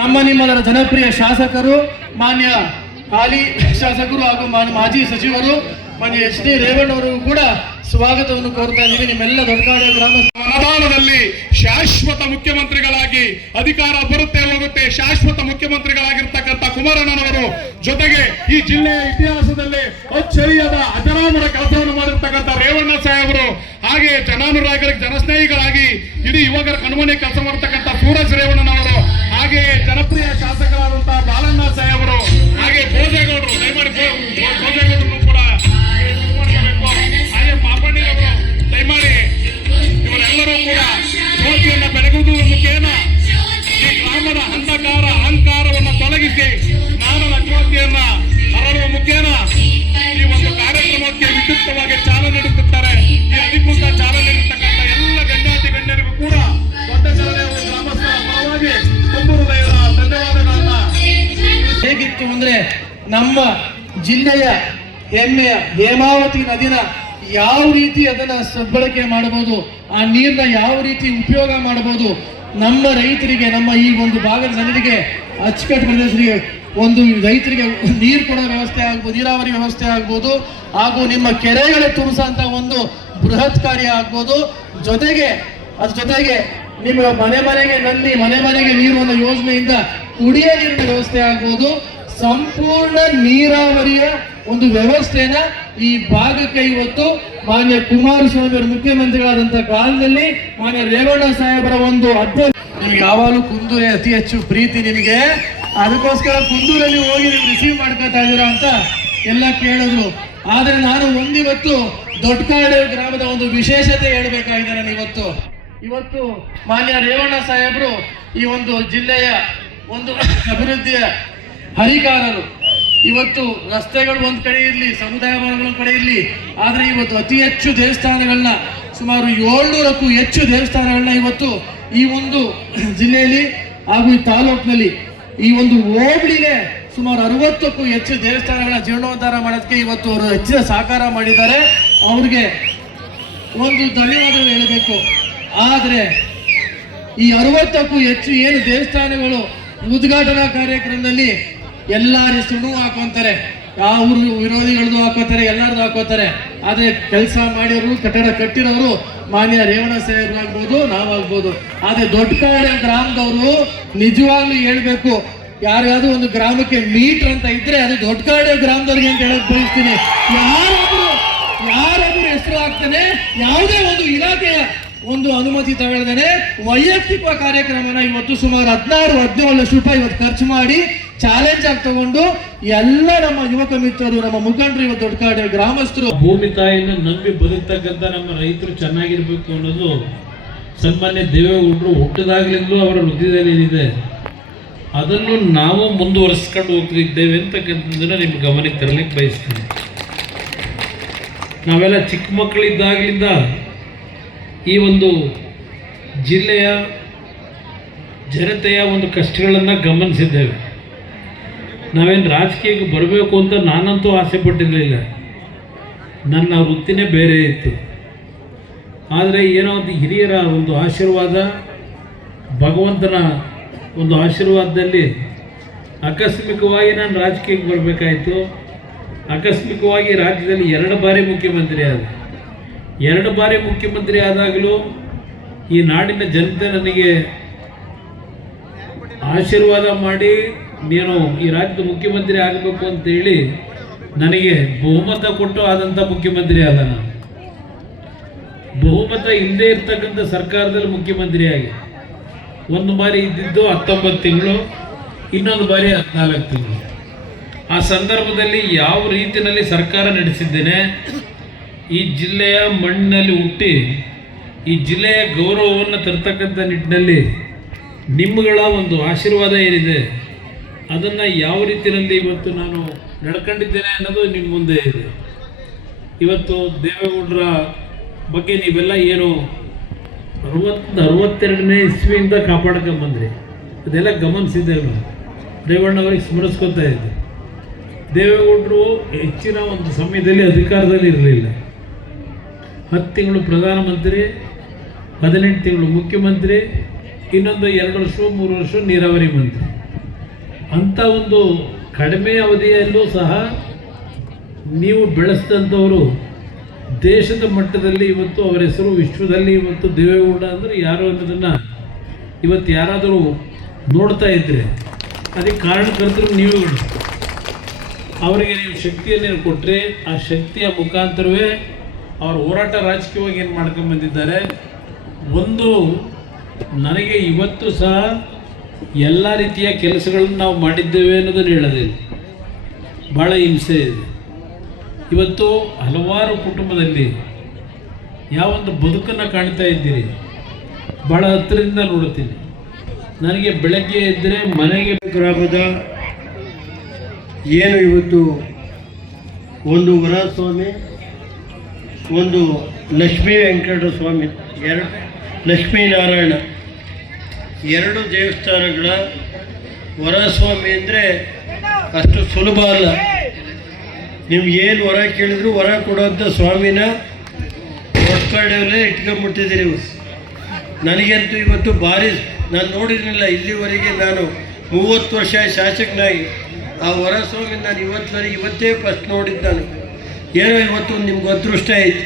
ನಮ್ಮ ನಿಮ್ಮದರ ಜನಪ್ರಿಯ ಶಾಸಕರು, ಮಾನ್ಯ ಹಾಲಿ ಶಾಸಕರು ಹಾಗೂ ಮಾಜಿ ಸಚಿವರು ಮಾನ್ಯ ಎಚ್ ಡಿ ರೇವಣ್ಣವರಿಗೂ ಕೂಡ ಸ್ವಾಗತವನ್ನು ಕೋರ್ತಾ ಇದ್ದೀವಿ. ನಿಮ್ಮೆಲ್ಲ ದೊಡ್ಡಕಾಡಿಯ ಗ್ರಾಮ ಅನುದಾನದಲ್ಲಿ ಶಾಶ್ವತ ಮುಖ್ಯಮಂತ್ರಿಗಳಾಗಿ ಅಧಿಕಾರ ಬರುತ್ತೆ ಹೋಗುತ್ತೆ. ಶಾಶ್ವತ ಮುಖ್ಯಮಂತ್ರಿಗಳಾಗಿರ್ತಕ್ಕಂಥ ಕುಮಾರಣ್ಣನವರು ಜೊತೆಗೆ ಈ ಜಿಲ್ಲೆಯ ಇತಿಹಾಸದಲ್ಲಿ ಅಚ್ಚರಿಯದ ಅಜರಾಮರ ಕೆಲಸವನ್ನು ಮಾಡಿರ್ತಕ್ಕಂಥ ರೇವಣ್ಣ ಸಾಹೇಬರು, ಹಾಗೆ ಜನಾನುರಾಗಿಗಳಿಗೆ ಜನಸ್ನೇಹಿಗಳಾಗಿ ಇಡೀ ಯುವಕರ ಕಣ್ಮನೆ ಕೆಲಸ ಮಾಡತಕ್ಕಂಥ ಸೂರಜ್ ರೇವಣ್ಣನವರು, ಹಾಗೆ ಜನಪ್ರಿಯ ಶಾಸಕರಾದಂತಹ ಬಾಲಣ್ಣ ಸಾಹೇಬರು, ಹಾಗೆ ಭೋಜೇಗೌಡರು, ದಯಮಾಡಿ ಭೋಜೇಗೌಡರು ಕೂಡ ಹಾಗೆ ಪಾಪಣ್ಣರವರು ದಯಮಾಡಿ ಇವರೆಲ್ಲರೂ ಕೂಡ ಜ್ಯೋತಿಯನ್ನು ಬೆಳಗುವುದರ ಮುಖೇನ ಈ ಗ್ರಾಮದ ಅಂಧಕಾರ ಅಹಂಕಾರವನ್ನು ತೊಲಗಿಸಿ ಜ್ಞಾನದ ಜ್ಯೋತಿಯನ್ನ ಹರಡುವ ಮುಖೇನ ಈ ಒಂದು ಕಾರ್ಯಕ್ರಮಕ್ಕೆ ವಿದ್ಯುಕ್ತವಾಗಿ ಚಾಲನೆ ನೀಡುತ್ತಿದ್ದಾರೆ. ಈ ಅಧಿಕೃತ ಚಾಲನೆ ನೀಡತಕ್ಕಂಥ ಎಲ್ಲ ಗಣ್ಯಾತಿ ಗಣ್ಯರಿಗೂ ಕೂಡ ದೊಡ್ಡ ಚಾಲನೆ ಗ್ರಾಮಸ್ಥರ ಪರವಾಗಿ ತುಂಬ ಹೃದಯದ ಧನ್ಯವಾದಗಳನ್ನ. ಹೇಗಿತ್ತು ಅಂದ್ರೆ ನಮ್ಮ ಜಿಲ್ಲೆಯ ಹೆಮ್ಮೆಯ ಹೇಮಾವತಿ ನದಿನ ಯಾವ ರೀತಿ ಅದನ್ನ ಸದ್ಬಳಕೆ ಮಾಡಬಹುದು, ಆ ನೀರನ್ನ ಯಾವ ರೀತಿ ಉಪಯೋಗ ಮಾಡಬಹುದು, ನಮ್ಮ ರೈತರಿಗೆ, ನಮ್ಮ ಈ ಒಂದು ಭಾಗದ ಜನರಿಗೆ, ಅಚ್ಚುಕಟ್ಟು ಪ್ರದೇಶರಿಗೆ ಒಂದು ರೈತರಿಗೆ ನೀರು ಕೊಡೋ ವ್ಯವಸ್ಥೆ ಆಗ್ಬೋದು, ನೀರಾವರಿ ವ್ಯವಸ್ಥೆ ಆಗ್ಬೋದು, ಹಾಗೂ ನಿಮ್ಮ ಕೆರೆಗಳ ತುಂಬಿಸಂತ ಒಂದು ಬೃಹತ್ ಕಾರ್ಯ ಆಗ್ಬೋದು. ಜೊತೆಗೆ ಅದ್ರ ಜೊತೆಗೆ ನಿಮ್ಮ ಮನೆ ಮನೆಗೆ ನಲ್ಲಿ, ಮನೆ ಮನೆಗೆ ನೀರು ಅನ್ನೋ ಯೋಜನೆಯಿಂದ ಕುಡಿಯೋ ನೀರಿನ ವ್ಯವಸ್ಥೆ ಆಗ್ಬೋದು. ಸಂಪೂರ್ಣ ನೀರಾವರಿಯ ಒಂದು ವ್ಯವಸ್ಥೆನ ಈ ಭಾಗಕ್ಕೆ ಇವತ್ತು ಮಾನ್ಯ ಕುಮಾರಸ್ವಾಮಿ ಅವರು ಮುಖ್ಯಮಂತ್ರಿಗಳಾದಂತಹ ಕಾಲದಲ್ಲಿ ಮಾನ್ಯ ರೇವಣ್ಣ ಸಾಹೇಬರ ಒಂದು ನಿಮ್ಗೆ ಯಾವಾಗಲೂ ಕುಂದೂರೇ ಅತಿ ಹೆಚ್ಚು ಪ್ರೀತಿ ನಿಮಗೆ, ಅದಕ್ಕೋಸ್ಕರ ಕುಂದೂರಲ್ಲಿ ಹೋಗಿ ನೀವು ರಿಸೀವ್ ಮಾಡ್ಕೊತಾ ಇದ್ದೀರಾ ಅಂತ ಎಲ್ಲ ಕೇಳಿದ್ರು. ಆದ್ರೆ ನಾನು ಒಂದಿವತ್ತು ದೊಡ್ಡಕಾಡು ಗ್ರಾಮದ ಒಂದು ವಿಶೇಷತೆ ಹೇಳ್ಬೇಕಾಗಿದೆ. ನಾನು ಇವತ್ತು ಮಾನ್ಯ ರೇವಣ್ಣ ಸಾಹೇಬರು ಈ ಒಂದು ಜಿಲ್ಲೆಯ ಒಂದು ಅಭಿವೃದ್ಧಿಯ ಹರಿಕಾರರು. ಇವತ್ತು ರಸ್ತೆಗಳು ಒಂದ್ ಕಡೆ ಇರಲಿ, ಸಮುದಾಯ ಭವನಗಳ ಕಡೆ ಇರಲಿ, ಆದ್ರೆ ಇವತ್ತು ಅತಿ ಹೆಚ್ಚು ದೇವಸ್ಥಾನಗಳನ್ನ, ಸುಮಾರು 700ಕ್ಕೂ ಹೆಚ್ಚು ದೇವಸ್ಥಾನಗಳನ್ನ ಇವತ್ತು ಈ ಒಂದು ಜಿಲ್ಲೆಯಲ್ಲಿ ಹಾಗೂ ಈ ತಾಲೂಕಿನಲ್ಲಿ, ಈ ಒಂದು ಹೋಬಳಿನೇ ಸುಮಾರು 60ಕ್ಕೂ ಹೆಚ್ಚು ದೇವಸ್ಥಾನಗಳನ್ನ ಜೀರ್ಣೋದ್ಧಾರ ಮಾಡೋದಕ್ಕೆ ಇವತ್ತು ಅವರು ಹೆಚ್ಚಿನ ಸಹಕಾರ ಮಾಡಿದ್ದಾರೆ. ಅವ್ರಿಗೆ ಒಂದು ಧನ್ಯವಾದ ಹೇಳಬೇಕು. ಆದ್ರೆ ಈ 60ಕ್ಕೂ ಹೆಚ್ಚು ಏನು ದೇವಸ್ಥಾನಗಳು ಉದ್ಘಾಟನಾ ಕಾರ್ಯಕ್ರಮದಲ್ಲಿ ಎಲ್ಲರ ಹೆಸರು ಹಾಕೋತಾರೆ, ಯಾವ ವಿರೋಧಿಗಳದ್ದು ಹಾಕೋತಾರೆ, ಎಲ್ಲರದ್ದು ಹಾಕೋತಾರೆ. ಆದ್ರೆ ಕೆಲಸ ಮಾಡಿರೋರು, ಕಟ್ಟಡ ಕಟ್ಟಿರೋರು ಮಾನ್ಯ ರೇವಣ್ಣ ಸಾಹೇಬ್ರಾಗ್ಬೋದು, ನಾವಾಗ್ಬೋದು. ಆದ್ರೆ ದೊಡ್ಡಕಾಡು ಗ್ರಾಮದವರು ನಿಜವಾಗ್ಲೂ ಹೇಳ್ಬೇಕು, ಯಾರಿಗಾದ್ರೂ ಒಂದು ಗ್ರಾಮಕ್ಕೆ ಮೀಟರ್ ಅಂತ ಇದ್ರೆ ಅದು ದೊಡ್ಡಕಾಡು ಗ್ರಾಮದವ್ರಿಗೆ ಅಂತ ಹೇಳಕ್ ಬಯಸ್ತೀನಿ. ಯಾರಾದ್ರೂ ಹೆಸರು ಹಾಕ್ತಾನೆ, ಯಾವುದೇ ಒಂದು ಇಲಾಖೆಯ ಒಂದು ಅನುಮತಿ ತಗೊಳ್ದೇನೆ ವೈಯಕ್ತಿಕ ಕಾರ್ಯಕ್ರಮನ ಇವತ್ತು ಸುಮಾರು 16-17 ಲಕ್ಷ ರೂಪಾಯಿ ಇವತ್ತು ಖರ್ಚು ಮಾಡಿ ಚಾಲೆಂಜ್ ಆಗಿ ತಗೊಂಡು ಎಲ್ಲ ನಮ್ಮ ಯುವಕ ಮಿತ್ರರು, ನಮ್ಮ ಮುಖಂಡರು, ಇವತ್ತು ದೊಡ್ಡಕಾಡು ಗ್ರಾಮಸ್ಥರು, ಭೂಮಿ ತಾಯಿಯನ್ನು ನಂಬಿ ಬದುಕ್ತಕ್ಕಂಥ ನಮ್ಮ ರೈತರು ಚೆನ್ನಾಗಿರ್ಬೇಕು ಅನ್ನೋದು ಸನ್ಮಾನ್ಯ ದೇವೇಗೌಡರು ಹುಟ್ಟದಾಗ್ಲಿಂದಲೂ ಅವರ ಹೃದಯದಲ್ಲಿ ಏನಿದೆ ಅದನ್ನು ನಾವು ಮುಂದುವರಿಸ್ಕೊಂಡು ಹೋಗ್ತಿದ್ದೇವೆ ಅಂತಕ್ಕಂಥದ್ದನ್ನು ನಿಮ್ಮ ಗಮನಕ್ಕೆ ತರಲಿಕ್ಕೆ ಬಯಸ್ತೀನಿ. ನಾವೆಲ್ಲ ಚಿಕ್ಕ ಮಕ್ಕಳಿದ್ದಾಗಲಿಂದ ಈ ಒಂದು ಜಿಲ್ಲೆಯ ಜನತೆಯ ಒಂದು ಕಷ್ಟಗಳನ್ನು ಗಮನಿಸಿದ್ದೇವೆ. ನಾವೇನು ರಾಜಕೀಯಕ್ಕೆ ಬರಬೇಕು ಅಂತ ನಾನಂತೂ ಆಸೆ ಪಟ್ಟಿರಲಿಲ್ಲ, ನನ್ನ ವೃತ್ತಿನೇ ಬೇರೆ ಇತ್ತು. ಆದರೆ ಏನೋ ಒಂದು ಹಿರಿಯರ ಒಂದು ಆಶೀರ್ವಾದ, ಭಗವಂತನ ಒಂದು ಆಶೀರ್ವಾದದಲ್ಲಿ ಆಕಸ್ಮಿಕವಾಗಿ ನಾನು ರಾಜಕೀಯಕ್ಕೆ ಬರಬೇಕಾಯಿತು. ಆಕಸ್ಮಿಕವಾಗಿ ರಾಜ್ಯದಲ್ಲಿ 2 ಬಾರಿ ಮುಖ್ಯಮಂತ್ರಿ ಆದ. 2 ಬಾರಿ ಮುಖ್ಯಮಂತ್ರಿ ಆದಾಗಲೂ ಈ ನಾಡಿನ ಜನತೆ ನನಗೆ ಆಶೀರ್ವಾದ ಮಾಡಿ ನೀನು ಈ ರಾಜ್ಯದ ಮುಖ್ಯಮಂತ್ರಿ ಆಗಬೇಕು ಅಂತೇಳಿ ನನಗೆ ಬಹುಮತ ಕೊಟ್ಟು ಆದಂಥ ಮುಖ್ಯಮಂತ್ರಿ ಆದ. ನಾನು ಬಹುಮತ ಇಲ್ಲದೆ ಇರ್ತಕ್ಕಂಥ ಸರ್ಕಾರದಲ್ಲಿ ಮುಖ್ಯಮಂತ್ರಿಯಾಗಿ ಒಂದು ಬಾರಿ ಇದ್ದಿದ್ದು 19 ತಿಂಗಳು, ಇನ್ನೊಂದು ಬಾರಿ 14 ತಿಂಗಳು. ಆ ಸಂದರ್ಭದಲ್ಲಿ ಯಾವ ರೀತಿಯಲ್ಲಿ ಸರ್ಕಾರ ನಡೆಸಿದ್ದೇನೆ, ಈ ಜಿಲ್ಲೆಯ ಮಣ್ಣಿನಲ್ಲಿ ಹುಟ್ಟಿ ಈ ಜಿಲ್ಲೆಯ ಗೌರವವನ್ನು ತರ್ತಕ್ಕಂಥ ನಿಟ್ಟಿನಲ್ಲಿ ನಿಮ್ಮಗಳ ಒಂದು ಆಶೀರ್ವಾದ ಏನಿದೆ ಅದನ್ನು ಯಾವ ರೀತಿಯಲ್ಲಿ ಇವತ್ತು ನಾನು ನಡ್ಕೊಂಡಿದ್ದೇನೆ ಅನ್ನೋದು ನಿಮ್ಮ ಮುಂದೆ ಇದೆ. ಇವತ್ತು ದೇವೇಗೌಡರ ಬಗ್ಗೆ ನೀವೆಲ್ಲ ಏನು 62ನೇ ಇಸ್ವಿಯಿಂದ ಕಾಪಾಡ್ಕೊಂಬಂದ್ರಿ, ಅದೆಲ್ಲ ಗಮನಿಸಿದ್ದೇವೆ. ರೇವಣ್ಣವರಿಗೆ ಸ್ಮರಿಸ್ಕೊತಾ ಇದ್ದೆ. ದೇವೇಗೌಡರು ಹೆಚ್ಚಿನ ಒಂದು ಸಮಯದಲ್ಲಿ ಅಧಿಕಾರದಲ್ಲಿ ಇರಲಿಲ್ಲ. 10 ತಿಂಗಳು ಪ್ರಧಾನಮಂತ್ರಿ, 18 ತಿಂಗಳು ಮುಖ್ಯಮಂತ್ರಿ, ಇನ್ನೊಂದು 2 ವರ್ಷ 3 ವರ್ಷ ನೀರಾವರಿ ಮಂತ್ರಿ. ಅಂಥ ಒಂದು ಕಡಿಮೆ ಅವಧಿಯಲ್ಲೂ ಸಹ ನೀವು ಬೆಳೆಸಿದಂಥವರು ದೇಶದ ಮಟ್ಟದಲ್ಲಿ ಇವತ್ತು ಅವರ ಹೆಸರು ವಿಶ್ವದಲ್ಲಿ ಇವತ್ತು ದೇವೇಗೌಡ ಅಂದರೆ ಯಾರು ಅನ್ನೋದನ್ನು ಇವತ್ತು ಯಾರಾದರೂ ನೋಡ್ತಾ ಇದ್ದರೆ ಅದಕ್ಕೆ ಕಾರಣಕರ್ತರು ನೀವುಗಳು. ಅವರಿಗೆ ನೀವು ಶಕ್ತಿಯನ್ನು ಕೊಟ್ಟರೆ ಆ ಶಕ್ತಿಯ ಮುಖಾಂತರವೇ ಅವರ ಹೋರಾಟ ರಾಜಕೀಯವಾಗಿ ಏನು ಮಾಡ್ಕೊಂಡ್ಬಂದಿದ್ದಾರೆ. ಒಂದು ನನಗೆ ಇವತ್ತು ಸಹ ಎಲ್ಲ ರೀತಿಯ ಕೆಲಸಗಳನ್ನು ನಾವು ಮಾಡಿದ್ದೇವೆ ಅನ್ನೋದನ್ನು ಹೇಳೋದಿಲ್ಲ, ಭಾಳ ಹಿಂಸೆ ಇದೆ. ಇವತ್ತು ಹಲವಾರು ಕುಟುಂಬದಲ್ಲಿ ಯಾವೊಂದು ಬದುಕನ್ನು ಕಾಣ್ತಾ ಇದ್ದೀರಿ, ಭಾಳ ಹತ್ತಿರದಿಂದ ನೋಡುತ್ತೀನಿ. ನನಗೆ ಬೆಳಗ್ಗೆ ಎದ್ದರೆ ಮನೆಗೆ ಗ್ರಾಮದ ಏನು ಇವತ್ತು ಒಂದು ವರಸ್ವಾಮಿ, ಒಂದು ಲಕ್ಷ್ಮೀ ವೆಂಕಟ ಸ್ವಾಮಿ, ಲಕ್ಷ್ಮೀನಾರಾಯಣ ಎರಡು ದೇವಸ್ಥಾನಗಳ ವರಸ್ವಾಮಿ ಅಂದರೆ ಅಷ್ಟು ಸುಲಭ ಅಲ್ಲ. ನಿಮ್ಗೆ ಏನು ವರ ಕೇಳಿದ್ರು ವರ ಕೊಡೋಂಥ ಸ್ವಾಮಿನ ಒಟ್ಕಡೆಯಲ್ಲೇ ಇಟ್ಕೊಂಡ್ಬಿಟ್ಟಿದ್ದೀರಿ. ನನಗಂತೂ ಇವತ್ತು ಭಾರಿ, ನಾನು ನೋಡಿರಲಿಲ್ಲ ಇಲ್ಲಿವರೆಗೆ. ನಾನು 30 ವರ್ಷ ಶಾಸಕನಾಗಿ ಆ ವರಸ್ವಾಮಿ ನಾನು ಇವತ್ತೇ ಫಸ್ಟ್ ನೋಡಿದ್ದು. ನಾನು ಏನೋ ಇವತ್ತು ನಿಮ್ಗೆ ಅದೃಷ್ಟ ಐತಿ.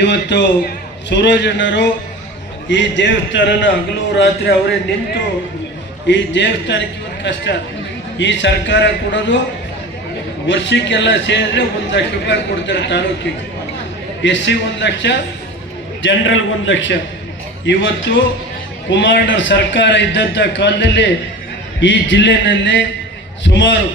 ಇವತ್ತು ಸೂರಜಣ್ಣರು ಈ ದೇವಸ್ಥಾನನ ಹಗಲು ರಾತ್ರಿ ಅವರೇ ನಿಂತು ಈ ದೇವಸ್ಥಾನಕ್ಕೆ ಇವತ್ತು ಕಷ್ಟ. ಈ ಸರ್ಕಾರ ಕೊಡೋದು ವರ್ಷಕ್ಕೆಲ್ಲ ಸೇರಿದ್ರೆ 1 ಲಕ್ಷ ರೂಪಾಯಿ ಕೊಡ್ತಾರೆ ತಾಲೂಕಿಗೆ. SC 1 lakh, general 1 lakh. ಇವತ್ತು ಕುಮಾರಣ್ಣರ ಸರ್ಕಾರ ಇದ್ದಂಥ ಕಾಲದಲ್ಲಿ ಈ ಜಿಲ್ಲೆಯಲ್ಲಿ ಸುಮಾರು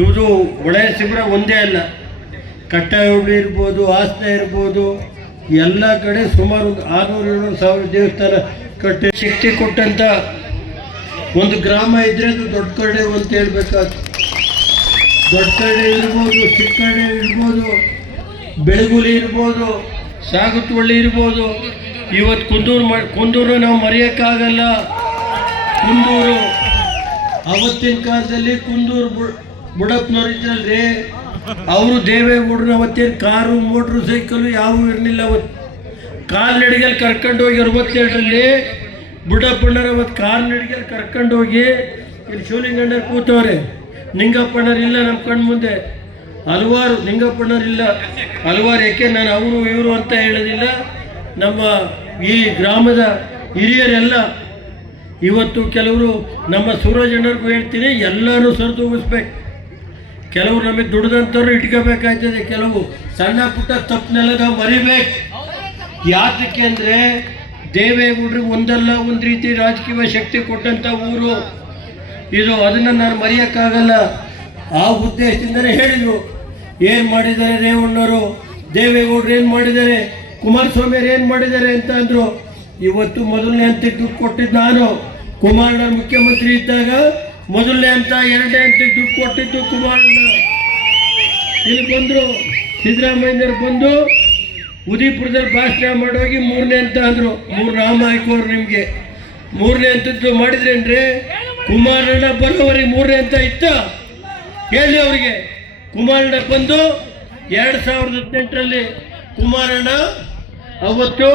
ಇವುದು ಒಳ್ಳೆಯ ಶಿಬಿರ ಒಂದೇ ಅಲ್ಲ, ಕಟ್ಟಾಯೋಳಿ ಇರ್ಬೋದು, ಹಾಸನ ಇರ್ಬೋದು, ಎಲ್ಲ ಕಡೆ ಸುಮಾರು 600-700 ದೇವಸ್ಥಾನ ಕಟ್ಟಿ ಶಕ್ತಿ ಕೊಟ್ಟಂಥ ಒಂದು ಗ್ರಾಮ ಇದ್ದರೆ ಅದು ದೊಡ್ಡ ಕಡೆ ಅಂತ ಹೇಳ್ಬೇಕಾಗ್ತದೆ. ದೊಡ್ಡ ಕಡೆ ಇರ್ಬೋದು, ಚಿಕ್ಕ ಕಡೆ ಇರ್ಬೋದು, ಬೆಳಗುಲಿ ಇರ್ಬೋದು, ಸಾಗುತ್ತೊಳ್ಳಿ ಇರ್ಬೋದು. ಇವತ್ತು ಕುಂದೂರು ನಾವು ಮರೆಯೋಕ್ಕಾಗಲ್ಲ. ಕುಂದೂರು ಅವತ್ತಿನ ಕಾಲದಲ್ಲಿ ಕುಂದೂರು ಬುಡಪ್ಪನವ್ರು ಇದ್ರಲ್ರಿ, ಅವರು ದೇವೇಗೌಡರು ಅವತ್ತೇನು ಕಾರು ಮೋಟ್ರು ಸೈಕಲು ಯಾವೂ ಇರಲಿಲ್ಲ. ಅವತ್ತು ಕಾಲ್ನಡಿಗೆಯಲ್ಲಿ ಕರ್ಕೊಂಡೋಗಿ 67ರಲ್ಲಿ ಬುಡಪ್ಪಣ್ಣರು ಅವತ್ತು ಕಾಲ್ನಡಿಗೆಯಲ್ಲಿ ಕರ್ಕೊಂಡೋಗಿ ಇಲ್ಲಿ ಶಿವಲಿಂಗಣ್ಣರು ಕೂತವ್ರೆ. ನಿಂಗಪ್ಪಣ್ಣರಿಲ್ಲ ನಮ್ಮ ಕಣ್ಣು ಮುಂದೆ, ಹಲವಾರು ನಿಂಗಪ್ಪಣ್ಣರಿಲ್ಲ ಹಲವಾರು. ಯಾಕೆ ನಾನು ಅವರು ಇವರು ಅಂತ ಹೇಳೋದಿಲ್ಲ, ನಮ್ಮ ಈ ಗ್ರಾಮದ ಹಿರಿಯರೆಲ್ಲ ಇವತ್ತು ಕೆಲವರು ನಮ್ಮ ಸೂರಜಣ್ಣರಿಗೂ ಹೇಳ್ತೀನಿ, ಎಲ್ಲರೂ ಸರಿದೂಗಿಸ್ಬೇಕು. ಕೆಲವರು ನಮಗೆ ದುಡ್ದಂಥವ್ರು ಇಟ್ಕೋಬೇಕಾಗ್ತದೆ, ಕೆಲವು ಸಣ್ಣ ಪುಟ್ಟ ತಪ್ಪನೆಲ್ಲ ನಾವು ಮರಿಬೇಕು. ಯಾತಕ್ಕೆ ಅಂದರೆ ದೇವೇಗೌಡರಿಗೆ ಒಂದಲ್ಲ ಒಂದು ರೀತಿ ರಾಜಕೀಯ ಶಕ್ತಿ ಕೊಟ್ಟಂಥ ಊರು ಇದು. ಅದನ್ನು ನಾನು ಮರೆಯೋಕ್ಕಾಗಲ್ಲ. ಆ ಉದ್ದೇಶದಿಂದಲೇ ಹೇಳಿದರು. ಏನು ಮಾಡಿದ್ದಾರೆ ರೇವಣ್ಣವರು, ದೇವೇಗೌಡರು ಏನು ಮಾಡಿದ್ದಾರೆ, ಕುಮಾರಸ್ವಾಮಿಯವರು ಏನು ಮಾಡಿದ್ದಾರೆ ಅಂತ ಅಂದರು. ಇವತ್ತು ಮೊದಲನೇ ಹಂತಕ್ಕೆ ದುಡ್ಡು ಕೊಟ್ಟಿದ್ದು ನಾನು. ಕುಮಾರಣ್ಣ ಮುಖ್ಯಮಂತ್ರಿ ಇದ್ದಾಗ ಮೊದಲನೇ ಹಂತ, 2ನೇ ಹಂತಕ್ಕೆ ದುಡ್ಡು ಕೊಟ್ಟಿದ್ದು ಕುಮಾರಣ್ಣ. ಇಲ್ಲಿ ಬಂದರು ಸಿದ್ದರಾಮಯ್ಯನವರು, ಬಂದು ಉದಯಪುರದಲ್ಲಿ ಭಾಷಣ ಮಾಡೋಗಿ 3ನೇ ಹಂತ ಅಂದರು. 3 ನಾಮ ಹಾಕೋರು ನಿಮಗೆ. 3ನೇ ಹಂತದ್ದು ಮಾಡಿದ್ರೇನ್ರಿ? ಕುಮಾರಣ್ಣ ಬರೋವರೆಗೆ 3ನೇ ಹಂತ ಇತ್ತ ಹೇಳಿ ಅವರಿಗೆ. ಕುಮಾರಣ್ಣ ಬಂದು 2018ರಲ್ಲಿ ಕುಮಾರಣ್ಣ ಅವತ್ತು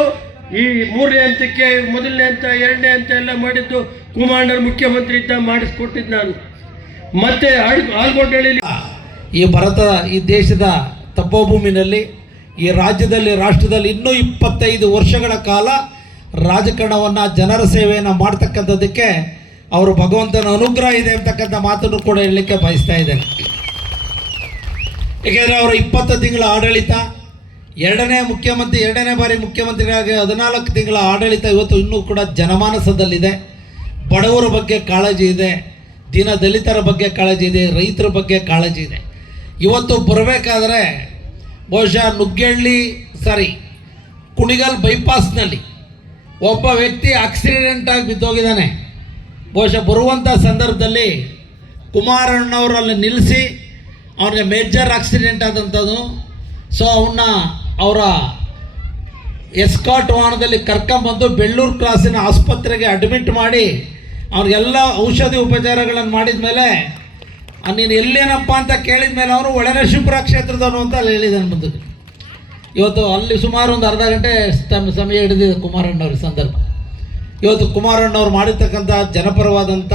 ಈ 3ನೇ ಹಂತಕ್ಕೆ ಮೊದಲನೇ ಹಂತ 2ನೇ ಹಂತ ಎಲ್ಲ ಮಾಡಿದ್ದು ಕುಮಾರಣ್ಣರು ಮುಖ್ಯಮಂತ್ರಿ ಇದ್ದ ಮಾಡಿಸ್ಕೊಟ್ಟಿದ್ದು ನಾನು. ಮತ್ತೆ ಆಲ್ಗೋಟಳ್ಳಿ ಈ ಈ ದೇಶದ ತಪೋಭೂಮಿನಲ್ಲಿ, ಈ ರಾಜ್ಯದಲ್ಲಿ, ರಾಷ್ಟ್ರದಲ್ಲಿ ಇನ್ನೂ 25 ವರ್ಷಗಳ ಕಾಲ ರಾಜಕಾರಣವನ್ನು, ಜನರ ಸೇವೆಯನ್ನು ಮಾಡ್ತಕ್ಕಂಥದ್ದಕ್ಕೆ ಅವರು ಭಗವಂತನ ಅನುಗ್ರಹ ಇದೆ ಅಂತಕ್ಕಂಥ ಮಾತನ್ನು ಕೂಡ ಹೇಳಲಿಕ್ಕೆ ಬಯಸ್ತಾ ಇದ್ದೇನೆ. ಏಕೆಂದರೆ ಅವರ 20 ತಿಂಗಳ ಆಡಳಿತ, 2ನೇ ಬಾರಿ ಮುಖ್ಯಮಂತ್ರಿಯಾಗಿ 14 ತಿಂಗಳ ಆಡಳಿತ ಇವತ್ತು ಇನ್ನೂ ಕೂಡ ಜನಮಾನಸದಲ್ಲಿದೆ. ಬಡವರ ಬಗ್ಗೆ ಕಾಳಜಿ ಇದೆ, ದೀನ ದಲಿತರ ಬಗ್ಗೆ ಕಾಳಜಿ ಇದೆ, ರೈತರ ಬಗ್ಗೆ ಕಾಳಜಿ ಇದೆ. ಇವತ್ತು ಬರಬೇಕಾದ್ರೆ ಬಹುಶಃ ಕುಣಿಗಲ್ ಬೈಪಾಸ್ನಲ್ಲಿ ಒಬ್ಬ ವ್ಯಕ್ತಿ ಆಕ್ಸಿಡೆಂಟಾಗಿ ಬಿದ್ದೋಗಿದ್ದಾನೆ. ಬಹುಶಃ ಬರುವಂಥ ಸಂದರ್ಭದಲ್ಲಿ ಕುಮಾರಣ್ಣವರಲ್ಲಿ ನಿಲ್ಲಿಸಿ ಅವನಿಗೆ ಮೇಜರ್ ಆಕ್ಸಿಡೆಂಟ್ ಆದಂಥದ್ದು. ಸೊ ಅವರ ಎಸ್ಕಾಟ್ ವಾಹನದಲ್ಲಿ ಕರ್ಕೊಂಬಂದು ಬೆಳ್ಳೂರು ಕ್ರಾಸಿನ ಆಸ್ಪತ್ರೆಗೆ ಅಡ್ಮಿಟ್ ಮಾಡಿ ಅವ್ರಿಗೆಲ್ಲ ಔಷಧಿ ಉಪಚಾರಗಳನ್ನು ಮಾಡಿದ ಮೇಲೆ, ನೀನು ಎಲ್ಲೇನಪ್ಪ ಅಂತ ಕೇಳಿದ ಮೇಲೆ ಅವರು ಒಳನರಸೀಪುರ ಕ್ಷೇತ್ರದವನು ಅಂತ ಅಲ್ಲಿ ಹೇಳಿದ್ದಾನೆ. ಬಂದು ಇವತ್ತು ಅಲ್ಲಿ ಸುಮಾರು ಒಂದು ಅರ್ಧ ಗಂಟೆ ಸಮಯ ಹಿಡಿದಿದೆ ಕುಮಾರಣ್ಣವ್ರ ಸಂದರ್ಭ. ಇವತ್ತು ಕುಮಾರಣ್ಣವ್ರು ಮಾಡಿರ್ತಕ್ಕಂಥ ಜನಪರವಾದಂಥ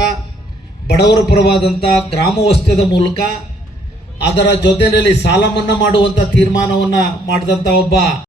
ಬಡವರ ಪರವಾದಂಥ ಗ್ರಾಮ ವಾಸ್ತವ್ಯದ ಮೂಲಕ ಅದರ ಜೊತೆಯಲ್ಲಿ ಸಾಲ ಮನ್ನಾ ಮಾಡುವಂಥ ತೀರ್ಮಾನವನ್ನು ಮಾಡಿದಂಥ ಒಬ್ಬ